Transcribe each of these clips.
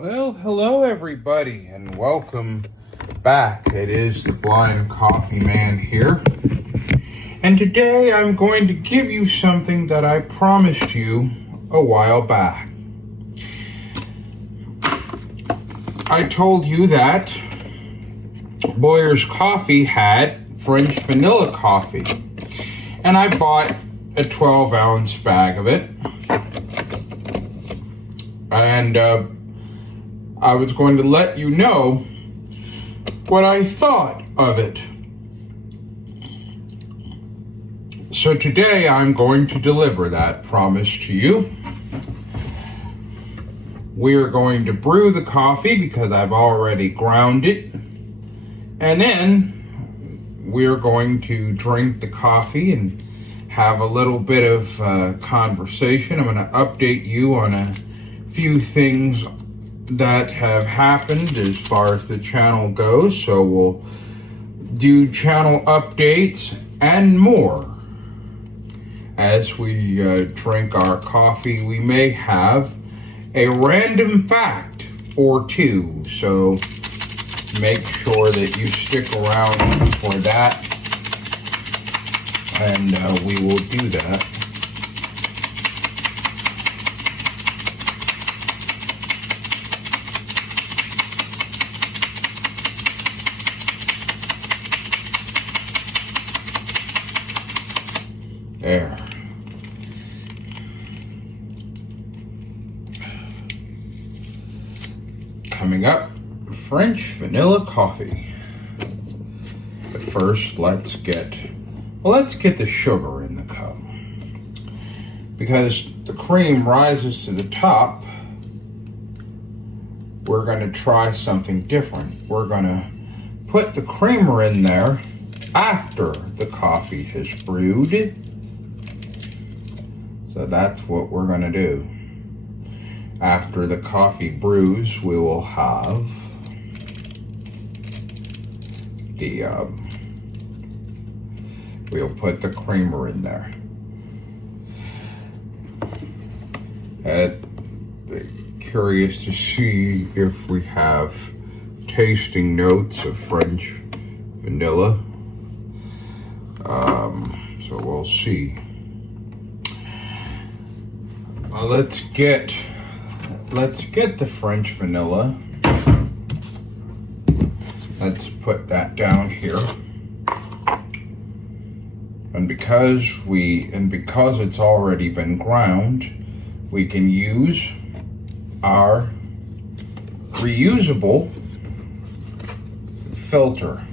Well, hello everybody and welcome back. It is the Blind Coffee Man here. And today I'm going to give you something that I promised you a while back. I told you that Boyer's Coffee had French vanilla coffee. And I bought a 12-ounce bag of it. And I was going to let you know what I thought of it. So today I'm going to deliver that promise to you. We're going to brew the coffee because I've already ground it. And then we're going to drink the coffee and have a little bit of conversation. I'm going to update you on a few things that have happened as far as the channel goes. So we'll do channel updates and more. As we drink our coffee, we may have a random fact or two. So make sure that you stick around for that. And we will do that. There. Coming up, French vanilla coffee. But first, let's get the sugar in the cup. Because the cream rises to the top, we're going to try something different. We're going to put the creamer in there after the coffee has brewed. So that's what we're going to do. After the coffee brews, we will have we'll put the creamer in there. Curious to see if we have tasting notes of French vanilla. So we'll see. Well, let's get the French vanilla. Let's put that down here. And because it's already been ground, we can use our reusable filter.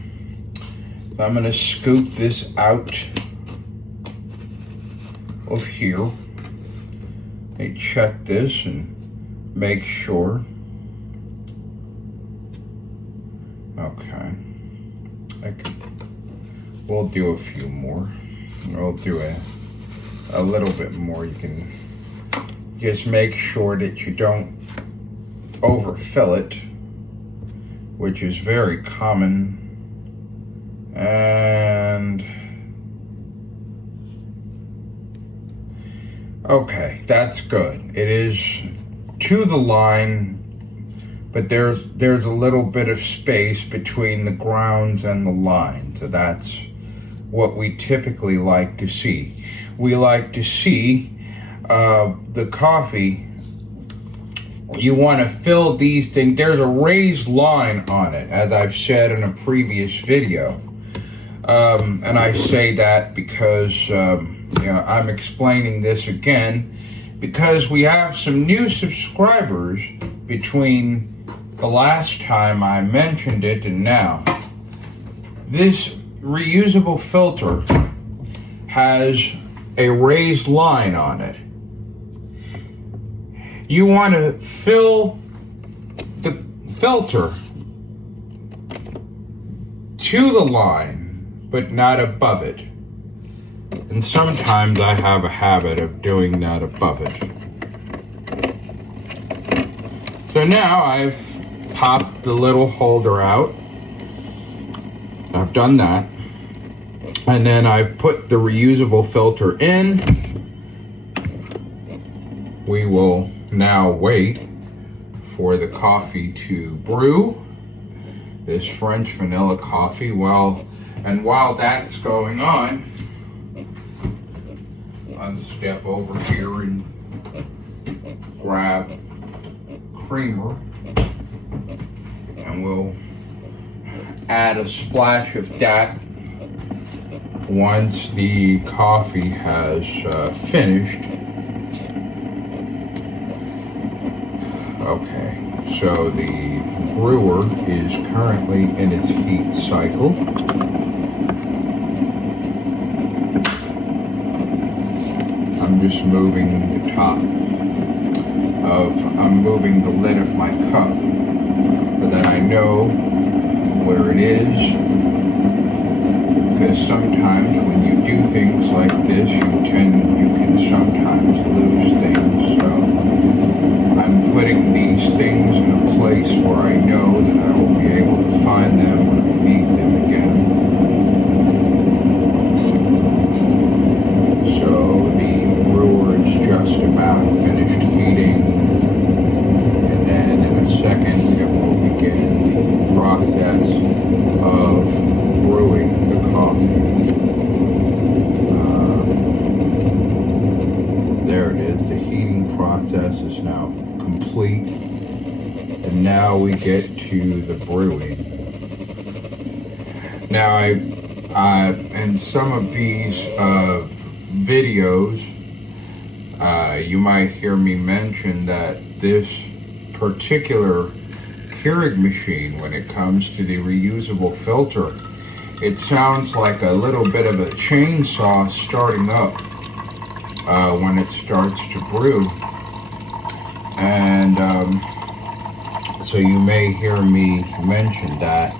I'm going to scoop this out of here. Let me check this and make sure. Okay. We'll do a few more. We'll do a little bit more. You can just make sure that you don't overfill it, which is very common. And okay, that's good. It is to the line, but there's a little bit of space between the grounds and the line. So that's what we typically like to see. We like to see the coffee. You want to fill these things. There's a raised line on it, as I've said in a previous video. And I say that because I'm explaining this again because we have some new subscribers between the last time I mentioned it and now. This reusable filter has a raised line on it. You want to fill the filter to the line, but not above it. And sometimes I have a habit of doing that above it. So now I've popped the little holder out. I've done that. And then I've put the reusable filter in. We will now wait for the coffee to brew, this French vanilla coffee. While that's going on, I'll step over here and grab creamer, and we'll add a splash of that once the coffee has finished. Okay, so the brewer is currently in its heat cycle. I'm just moving the top I'm moving the lid of my cup so that I know where it is, because sometimes when you do things like this, you can sometimes lose things. So I'm putting these things in a place where I know that I will be able to find them when I need them again. So the brewer is just about finished heating, and then in a second it will begin the process of brewing the coffee. There it is. The heating process is now complete, and now we get to the brewing. Now, in some of these videos, you might hear me mention that this particular Keurig machine, when it comes to the reusable filter, it sounds like a little bit of a chainsaw starting up when it starts to brew. And so you may hear me mention that.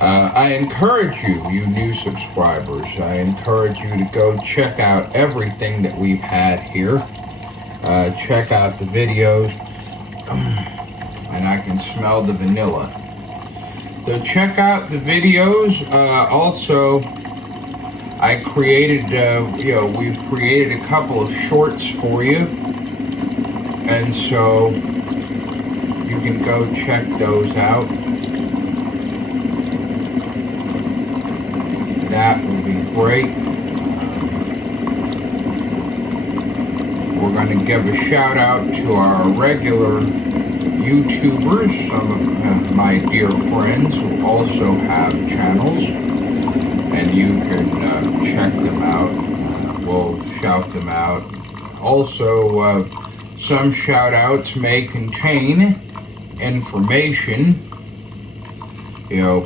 I encourage you new subscribers, I encourage you to go check out everything that we've had here. Check out the videos, and I can smell the vanilla. So check out the videos. Also, I created, we've created a couple of shorts for you, and so you can go check those out. That will be great. We're going to give a shout out to our regular YouTubers, some of my dear friends who also have channels, and you can check them out. We'll shout them out. Also, some shout outs may contain information,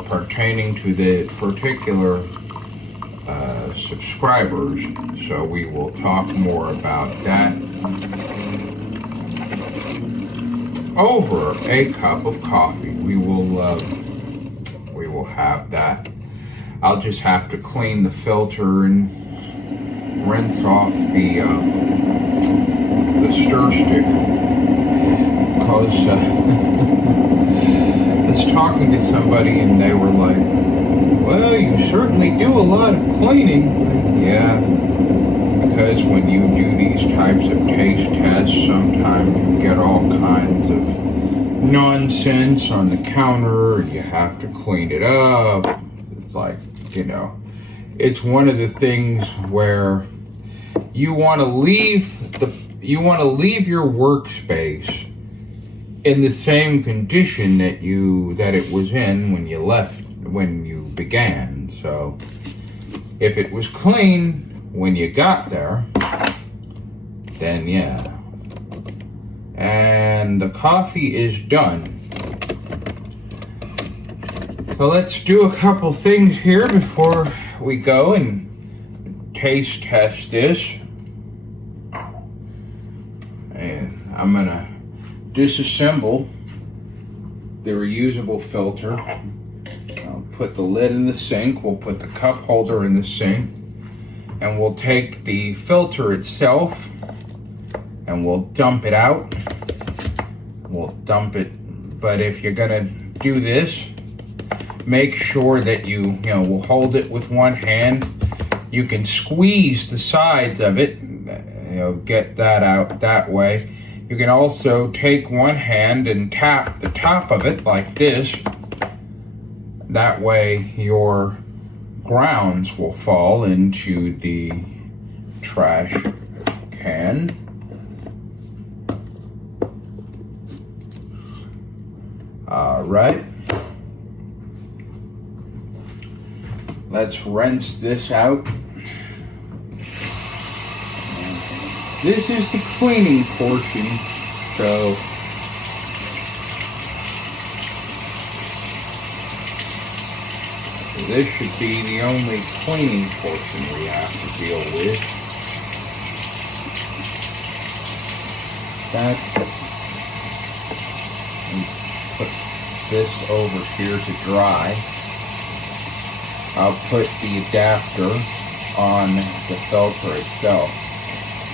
pertaining to the particular subscribers, so we will talk more about that over a cup of coffee. We will have that. I'll just have to clean the filter and rinse off the stir stick, because I was talking to somebody and they were like, well, you certainly do a lot of cleaning. Yeah, because when you do these types of taste tests, sometimes you get all kinds of nonsense on the counter, and you have to clean it up. It's like, it's one of the things where you want to leave your workspace in the same condition that it was in when you began. So if it was clean when you got there, then yeah. And the coffee is done. So let's do a couple things here before we go and taste test this. And I'm gonna disassemble the reusable filter. I'll put the lid in the sink, we'll put the cup holder in the sink, and we'll take the filter itself and we'll dump it out. We'll dump it, but if you're gonna do this, make sure that we'll hold it with one hand. You can squeeze the sides of it, get that out that way. You can also take one hand and tap the top of it like this. That way your grounds will fall into the trash can. All right. Let's rinse this out. This is the cleaning portion, so this should be the only cleaning portion we have to deal with. That, and put this over here to dry. I'll put the adapter on the filter itself.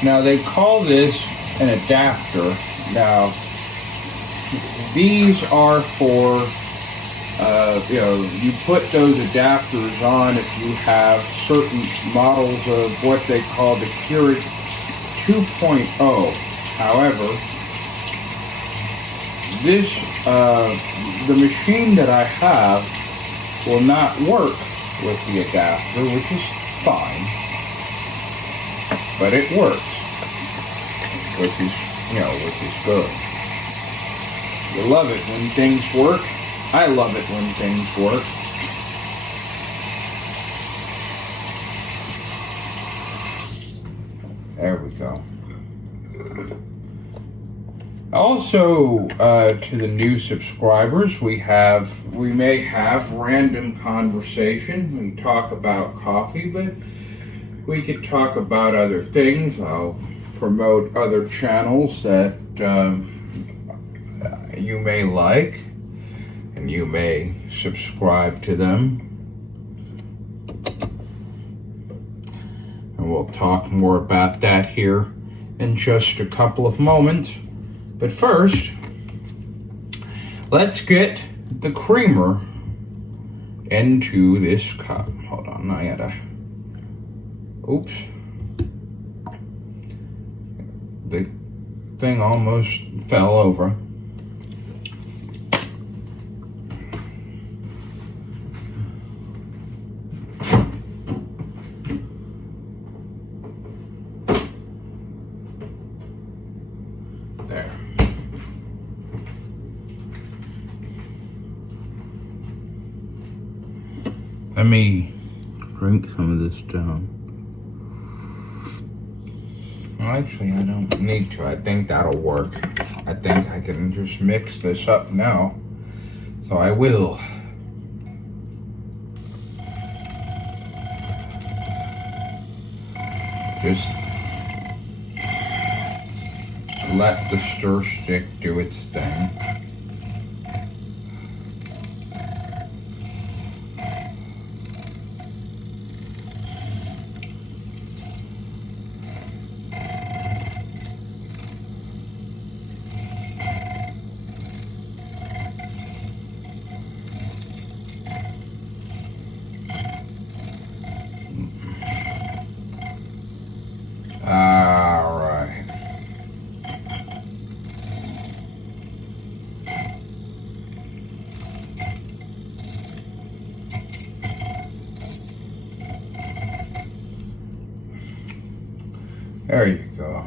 Now they call this an adapter. Now these are for you put those adapters on if you have certain models of what they call the Keurig 2.0. However, this the machine that I have will not work with the adapter, which is fine, but it works, which is good. You love it when things work. I love it when things work. There we go. Also, to the new subscribers, we may have random conversation. We talk about coffee, but we could talk about other things. I'll promote other channels that you may like, and you may subscribe to them. And we'll talk more about that here in just a couple of moments. But first, let's get the creamer into this cup. Hold on, I gotta, oops. The thing almost fell over. There. Let me drink some of this down. Well, actually, I don't need to. I think that'll work. I think I can just mix this up now. So I will. Just let the stir stick do its thing. All right. There you go.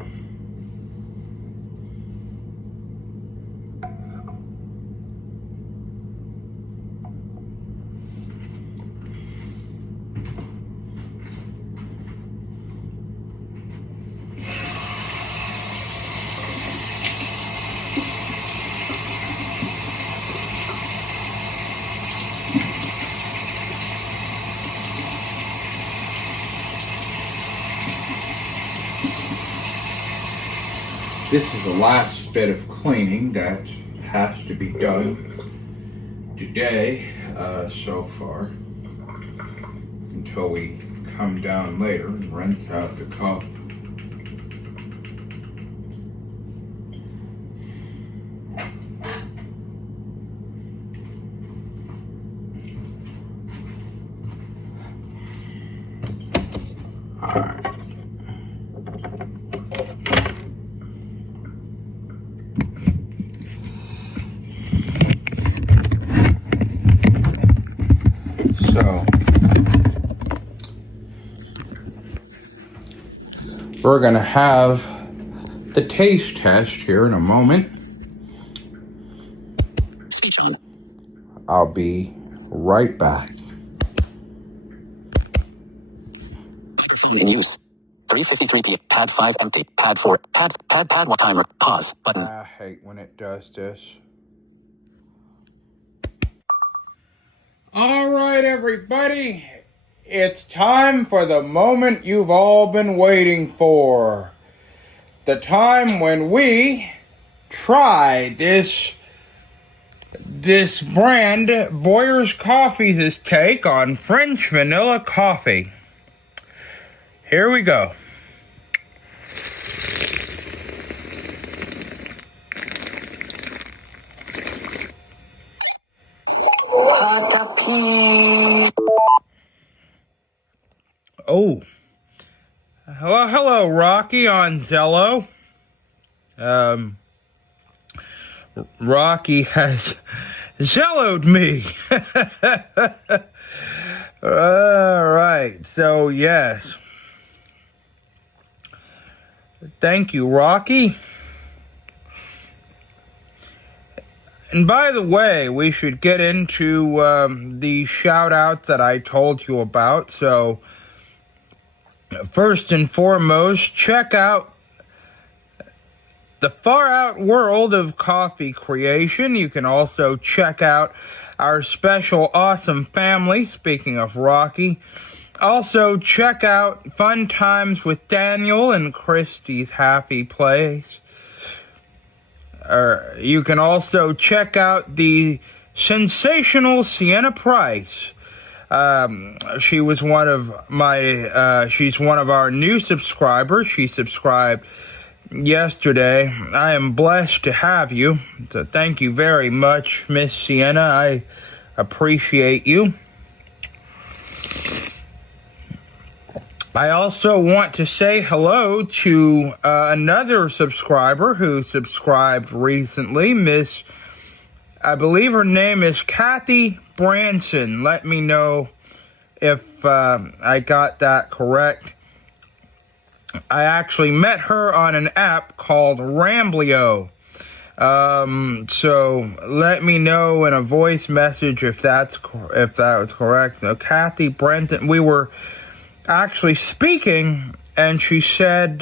This is the last bit of cleaning that has to be done today so far, until we come down later and rinse out the cup. All right. So, we're going to have the taste test here in a moment. Speech on. I'll be right back. Microphone in use. 3:53 p.m. Pad 5 empty. Pad 4. Pad 1 timer. Pause. Button. I hate when it does this. All right, everybody. It's time for the moment you've all been waiting for. The time when we try this brand, Boyer's Coffee's take on French vanilla coffee. Here we go. Oh. Hello, Rocky on Zello. Rocky has Zello'd me. Alright, so yes. Thank you, Rocky. And by the way, we should get into the shout-outs that I told you about. So, first and foremost, check out the Far Out World of Coffee Creation. You can also check out our special awesome family, speaking of Rocky. Also, check out Fun Times with Daniel and Christie's Happy Place. You can also check out the sensational Sienna Price. She was one of my, she's one of our new subscribers. She subscribed yesterday. I am blessed to have you. So thank you very much, Miss Sienna. I appreciate you. I also want to say hello to another subscriber who subscribed recently, Miss, I believe her name is Kathy Branson. Let me know if I got that correct. I actually met her on an app called Ramblio. So let me know in a voice message if that was correct. So Kathy Branson, we were actually speaking, and she said,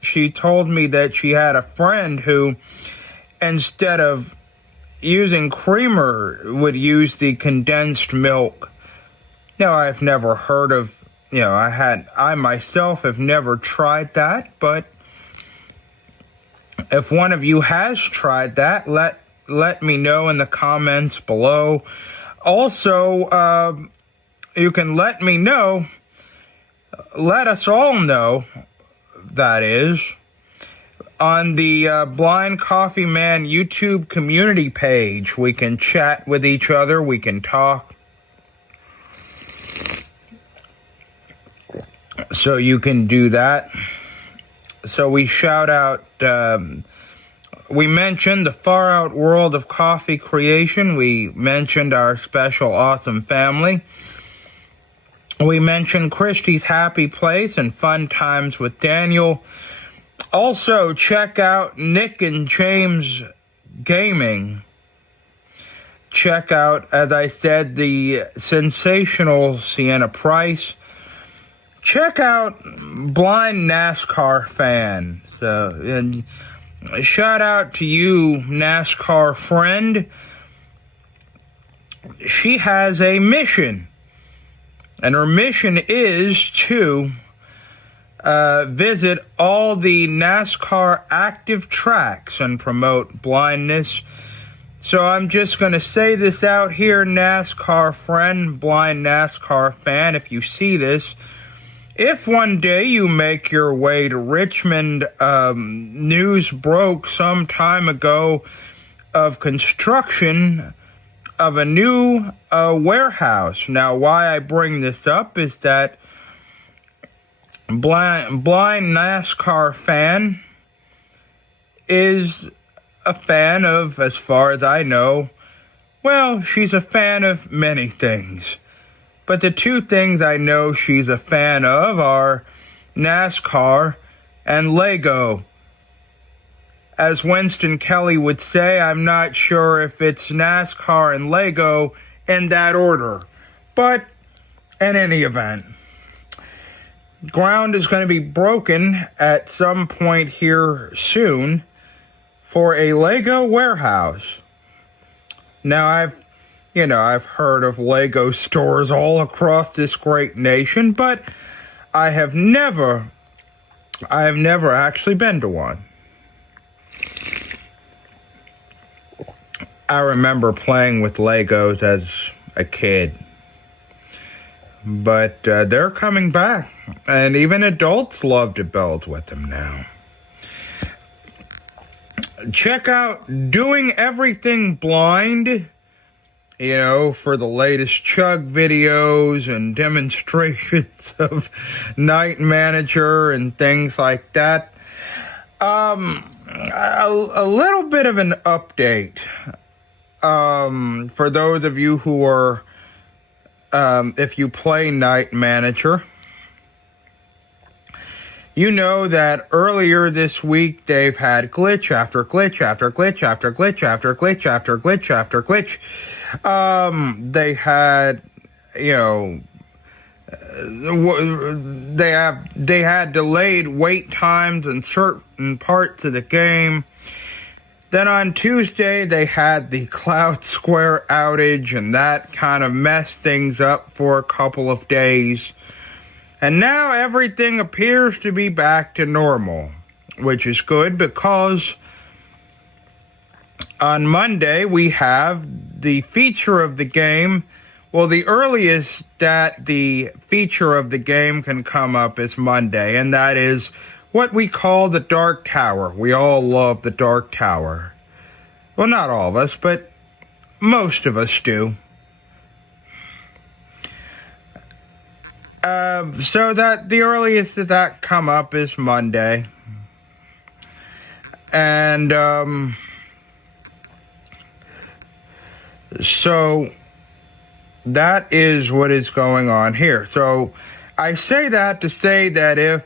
she told me that she had a friend who, instead of using creamer, would use the condensed milk. Now, I've never heard of, I myself have never tried that, but if one of you has tried that, let me know in the comments below. Also, you can let me know, let us all know, that is, on the Blind Coffee Man YouTube community page. We can chat with each other, we can talk. So you can do that. So we shout out, we mentioned the Far Out World of Coffee Creation. We mentioned our special awesome family. We mentioned Christie's Happy Place and Fun Times with Daniel. Also, check out Nick and James Gaming. Check out, as I said, the sensational Sienna Price. Check out Blind NASCAR Fan. So, and shout out to you, NASCAR friend. She has a mission. And her mission is to visit all the NASCAR active tracks and promote blindness. So I'm just going to say this out here, NASCAR friend, blind NASCAR fan, if you see this. If one day you make your way to Richmond, news broke some time ago of construction of a new warehouse. Now, why I bring this up is that blind NASCAR fan is a fan of, as far as I know, well, she's a fan of many things. But the two things I know she's a fan of are NASCAR and Lego. As Winston Kelly would say, I'm not sure if it's NASCAR and Lego in that order. But in any event, ground is going to be broken at some point here soon for a Lego warehouse. Now, I've heard of Lego stores all across this great nation, but I have never actually been to one. I remember playing with Legos as a kid. But they're coming back, and even adults love to build with them now. Check out Doing Everything Blind, for the latest Chug videos and demonstrations of Night Manager and things like that. A little bit of an update for those of you who are, if you play Night Manager. You know that earlier this week they've had glitch after glitch after glitch after glitch after glitch after glitch after glitch. They had, they had delayed wait times in certain parts of the game. Then on Tuesday they had the Cloud Square outage, and that kind of messed things up for a couple of days. And now everything appears to be back to normal, which is good because on Monday we have the feature of the game. Well, the earliest that the feature of the game can come up is Monday, and that is what we call the Dark Tower. We all love the Dark Tower. Well, not all of us, but most of us do. So that the earliest that come up is Monday. And, so that is what is going on here. So I say that to say that if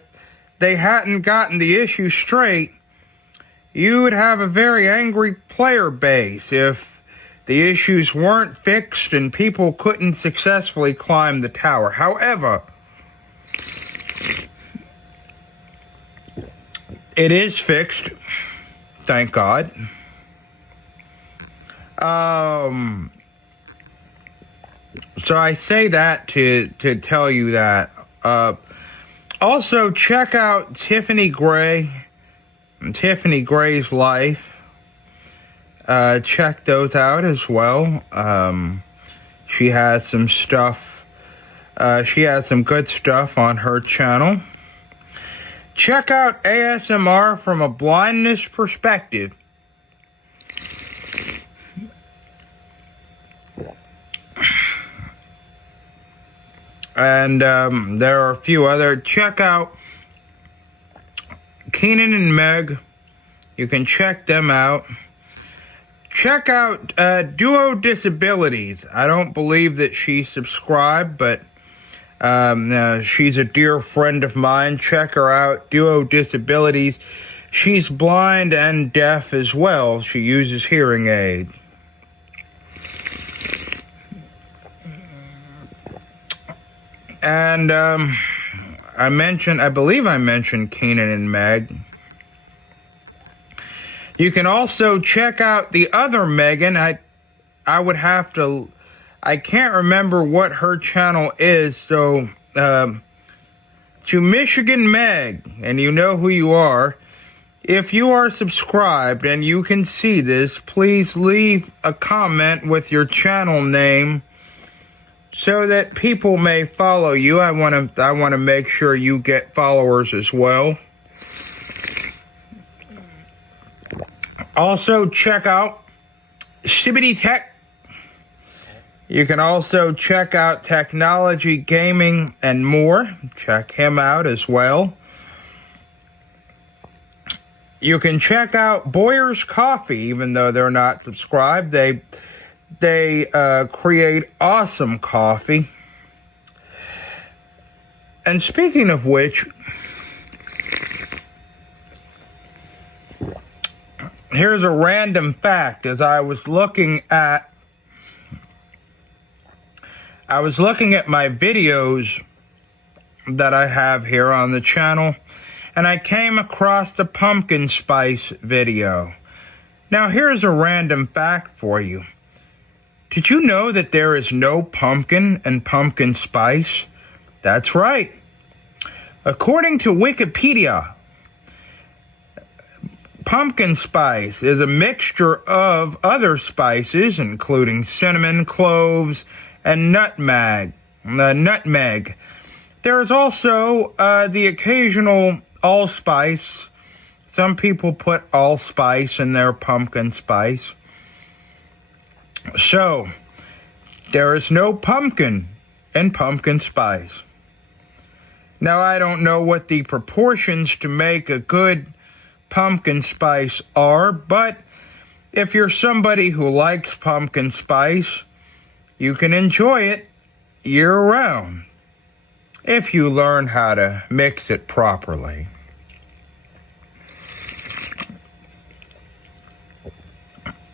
they hadn't gotten the issue straight, you would have a very angry player base if the issues weren't fixed and people couldn't successfully climb the tower. However, it is fixed, thank God. So I say that to tell you that. Also, check out Tiffany Gray and Tiffany Gray's Life. Check those out as well. She has some stuff. She has some good stuff on her channel. Check out ASMR from a blindness perspective. And there are a few other. Check out Keenan and Meg. You can check them out. Check out Duo Disabilities. I don't believe that she subscribed, but she's a dear friend of mine. Check her out, Duo Disabilities. She's blind and deaf as well. She uses hearing aids. And I believe I mentioned Keenan and Meg. You can also check out the other Megan. I would have to, I can't remember what her channel is, so to Michigan Meg, and you know who you are. If you are subscribed and you can see this, please leave a comment with your channel name so that people may follow you. I want to make sure you get followers as well. Also, check out Shibbity Tech. You can also check out Technology Gaming and more. Check him out as well. You can check out Boyer's Coffee, even though they're not subscribed. They create awesome coffee. And speaking of which, here's a random fact. As I was looking at my videos that I have here on the channel, and I came across the pumpkin spice video. Now, here's a random fact for you. Did you know that there is no pumpkin in pumpkin spice? That's right. According to Wikipedia, pumpkin spice is a mixture of other spices, including cinnamon, cloves, and nutmeg. There is also the occasional allspice. Some people put allspice in their pumpkin spice. So, there is no pumpkin in pumpkin spice. Now, I don't know what the proportions to make a good pumpkin spice are, but if you're somebody who likes pumpkin spice, you can enjoy it year-round if you learn how to mix it properly.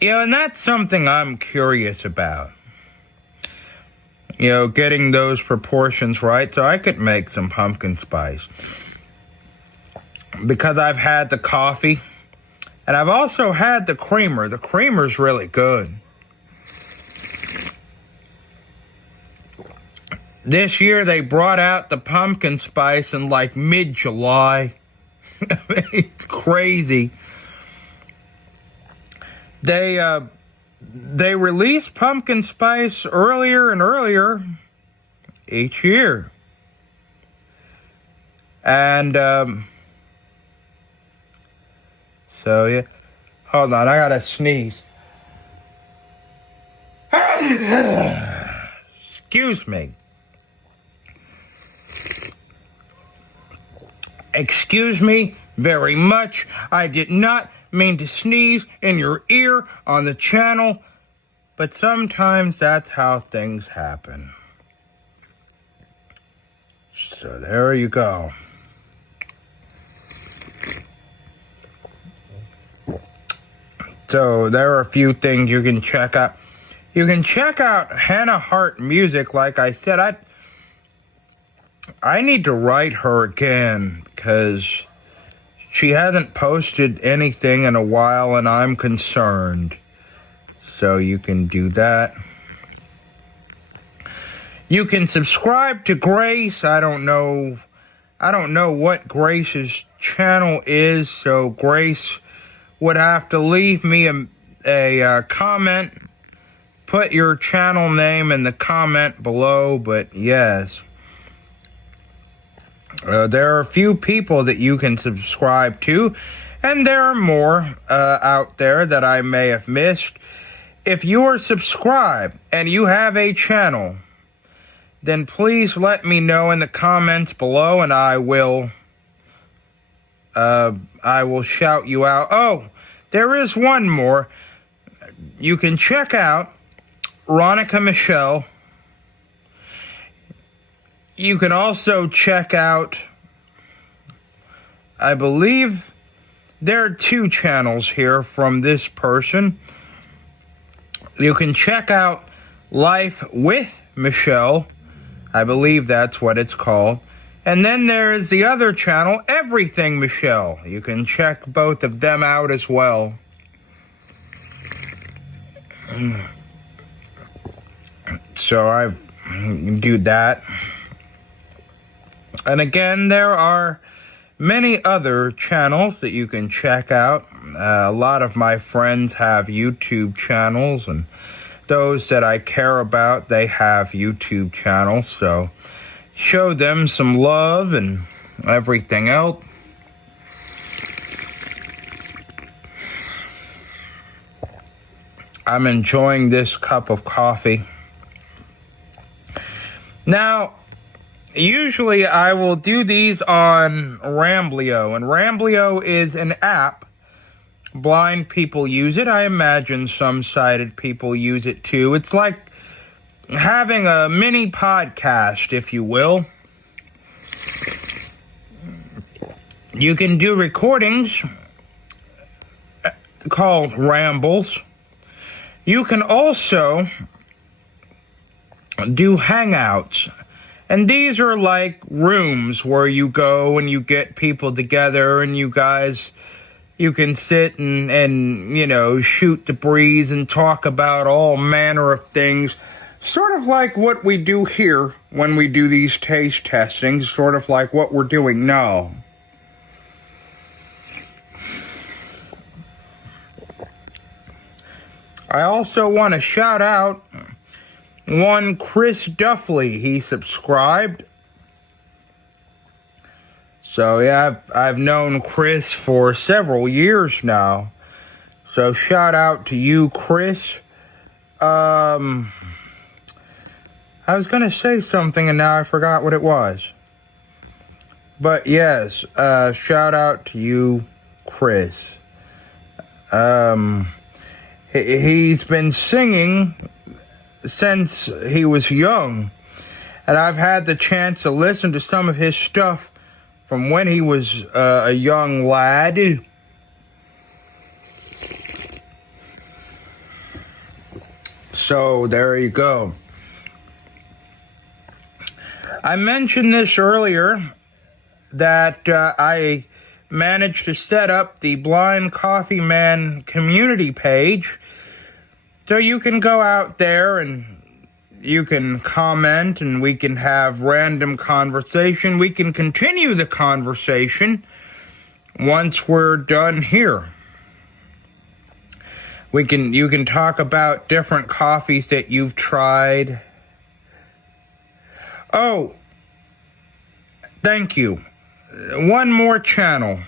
You know, and that's something I'm curious about. You know, getting those proportions right so I could make some pumpkin spice. Because I've had the coffee, and I've also had the creamer. The creamer's really good. This year they brought out the pumpkin spice in like mid-July. It's crazy. They release pumpkin spice earlier and earlier each year. And, so, yeah. Hold on, I gotta sneeze. Excuse me. Excuse me very much. I did not mean to sneeze in your ear on the channel, but sometimes that's how things happen. So there you go. So there are a few things you can check out. You can check out Hannah Hart Music. Like I said, I need to write her again because she hasn't posted anything in a while, and I'm concerned. So you can do that. You can subscribe to Grace. I don't know what Grace's channel is, so Grace would have to leave me a comment. Put your channel name in the comment below, but yes. There are a few people that you can subscribe to, and there are more out there that I may have missed. If you are subscribed and you have a channel, then please let me know in the comments below, and I will shout you out. Oh, there is one more. You can check out Ronica Michelle. You can also check out, I believe there are 2 channels here from this person. You can check out Life with Michelle. I believe that's what it's called. And then there's the other channel, Everything Michelle. You can check both of them out as well. So I do that. And again, there are many other channels that you can check out. A lot of my friends have YouTube channels, and those that I care about, they have YouTube channels. So show them some love and everything else. I'm enjoying this cup of coffee. Now, usually I will do these on Ramblio, and Ramblio is an app blind people use it. I imagine some sighted people use it too. It's like having a mini podcast, if you will. You can do recordings called rambles. You can also do hangouts. And these are like rooms where you go and you get people together and you guys, you can sit and you know, shoot the breeze and talk about all manner of things. Sort of like what we do here when we do these taste testings, sort of like what we're doing now. I also want to shout out one Chris Duffley. He subscribed. So yeah, I've known Chris for several years now. So shout out to you, Chris. I was going to say something and now I forgot what it was. But yes, shout out to you, Chris. He's been singing since he was young, and I've had the chance to listen to some of his stuff from when he was a young lad. So there you go. I mentioned this earlier that I managed to set up the Blind Coffee Man community page. So you can go out there and you can comment and we can have random conversation. We can continue the conversation once we're done here. You can talk about different coffees that you've tried. Oh, thank you. One more channel.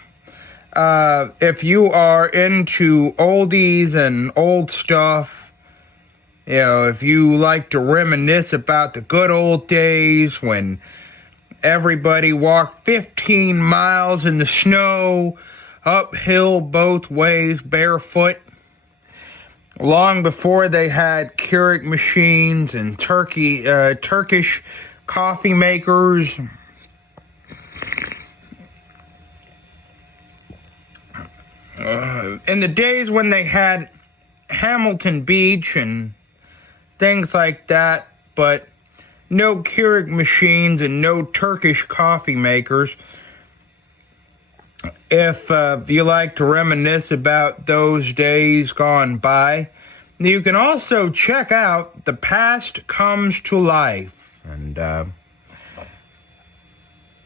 If you are into oldies and old stuff, you know, if you like to reminisce about the good old days when everybody walked 15 miles in the snow, uphill both ways, barefoot, long before they had Keurig machines and Turkish coffee makers. In the days when they had Hamilton Beach and things like that, but no Keurig machines and no Turkish coffee makers. If you like to reminisce about those days gone by, you can also check out The Past Comes to Life. And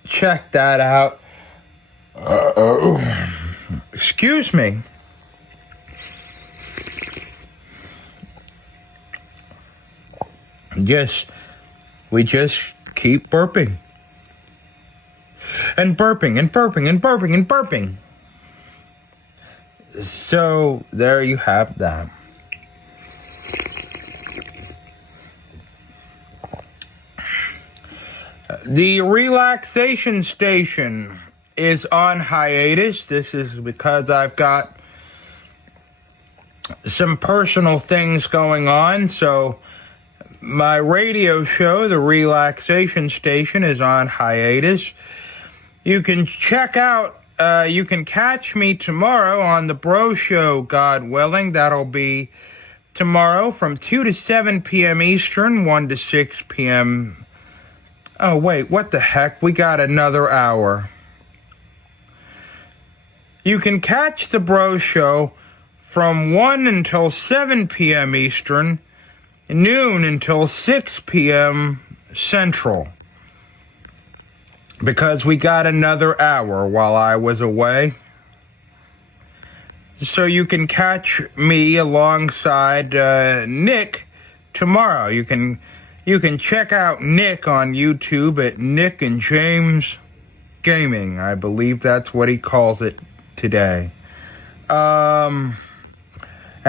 check that out. Excuse me. We just keep burping. And burping and burping and burping and burping. So there you have that. The relaxation station is on hiatus. This is because I've got some personal things going on. So my radio show, The Relaxation Station, is on hiatus. You can check out, you can catch me tomorrow on The Bro Show, God willing. That'll be tomorrow from 2 to 7 p.m. Eastern, 1 to 6 p.m. Oh, wait, what the heck? We got another hour. You can catch The Bro Show from 1 until 7 p.m. Eastern, noon until 6 p.m. Central. Because we got another hour while I was away. So you can catch me alongside Nick tomorrow. You can check out Nick on YouTube at Nick and James Gaming. I believe that's what he calls it today. And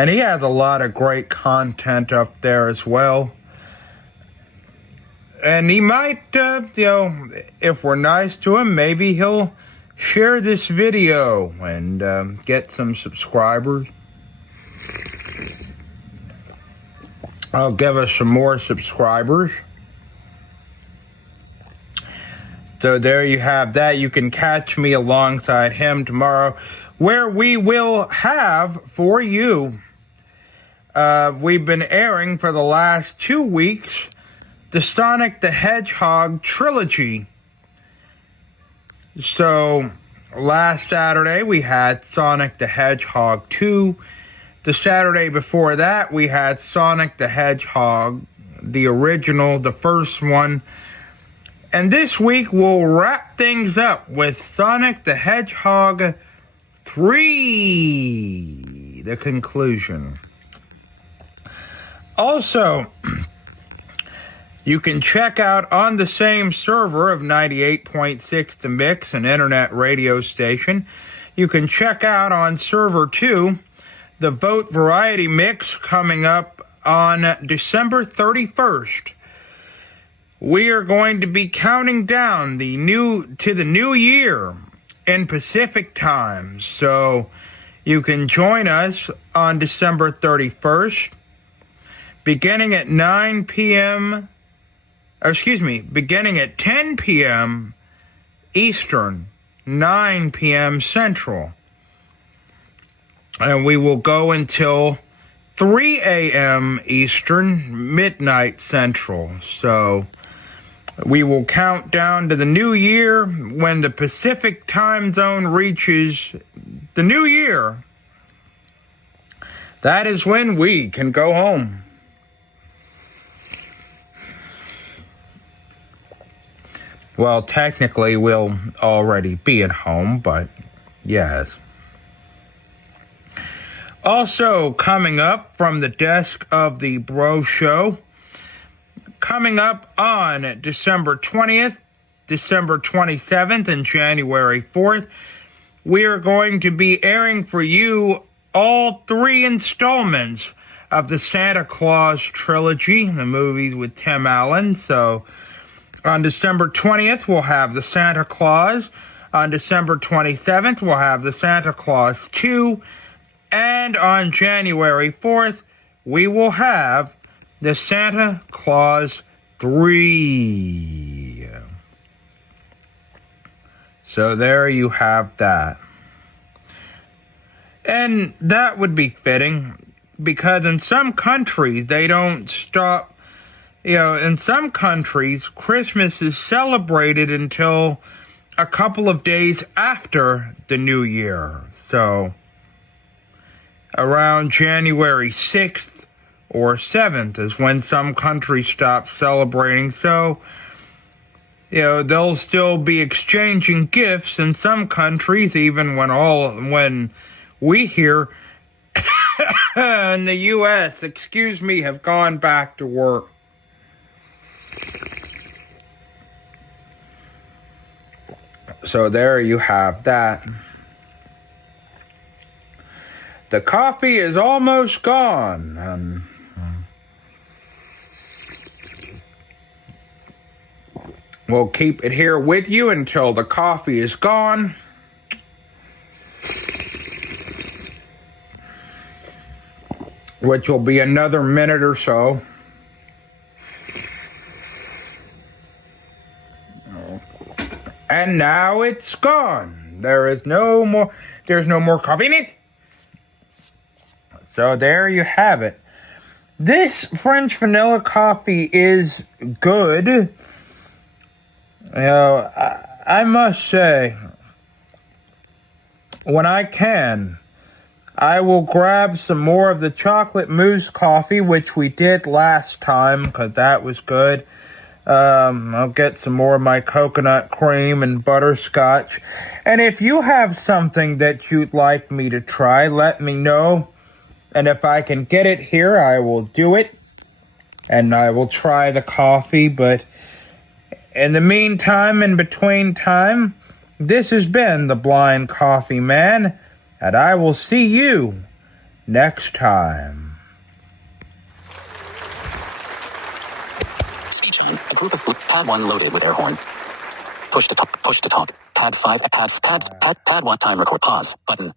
he has a lot of great content up there as well. And he might, if we're nice to him, maybe he'll share this video and get some subscribers. I'll give us some more subscribers. So there you have that. You can catch me alongside him tomorrow, where we will have for you, we've been airing for the last 2 weeks, the Sonic the Hedgehog trilogy. So last Saturday we had Sonic the Hedgehog 2. The Saturday before that we had Sonic the Hedgehog, the original, the first one. And this week we'll wrap things up with Sonic the Hedgehog 3, the conclusion. Also, you can check out on the same server of 98.6 The Mix, an internet radio station. You can check out on server 2 the Vote Variety Mix coming up on December 31st. We are going to be counting down to the new year in Pacific time. So you can join us on December 31st, beginning at 10 p.m. Eastern, 9 p.m. Central. And we will go until 3 a.m. Eastern, midnight Central. So we will count down to the new year. When the Pacific time zone reaches the new year, that is when we can go home. Well, technically we'll already be at home, but yes. Also coming up from the desk of the Bro Show, coming up on December 20th, December 27th, and January 4th, we are going to be airing for you all 3 installments of the Santa Claus trilogy, the movies with Tim Allen. So on December 20th, we'll have the Santa Claus. On December 27th, we'll have the Santa Claus 2. And on January 4th, we will have the Santa Claus 3. So there you have that. And that would be fitting, because in some countries, they don't stop. In some countries, Christmas is celebrated until a couple of days after the New Year. So around January 6th or 7th is when some countries stop celebrating. So, they'll still be exchanging gifts in some countries, even when we here in the U.S., have gone back to work. So there you have that. The coffee is almost gone, and we'll keep it here with you until the coffee is gone. Which will be another minute or so. And now it's gone. There's no more coffee in it. So there you have it. This French vanilla coffee is good. I must say, when I can, I will grab some more of the chocolate mousse coffee, which we did last time, because that was good. I'll get some more of my coconut cream and butterscotch. And if you have something that you'd like me to try, let me know. And if I can get it here, I will do it. And I will try the coffee. But in the meantime, in between time, this has been the Blind Coffee Man. And I will see you next time. Speech on. A group of Pad 1 loaded with air horn. Push to talk. Push to talk. Pad 5. Pad 1. Time record. Pause. Button.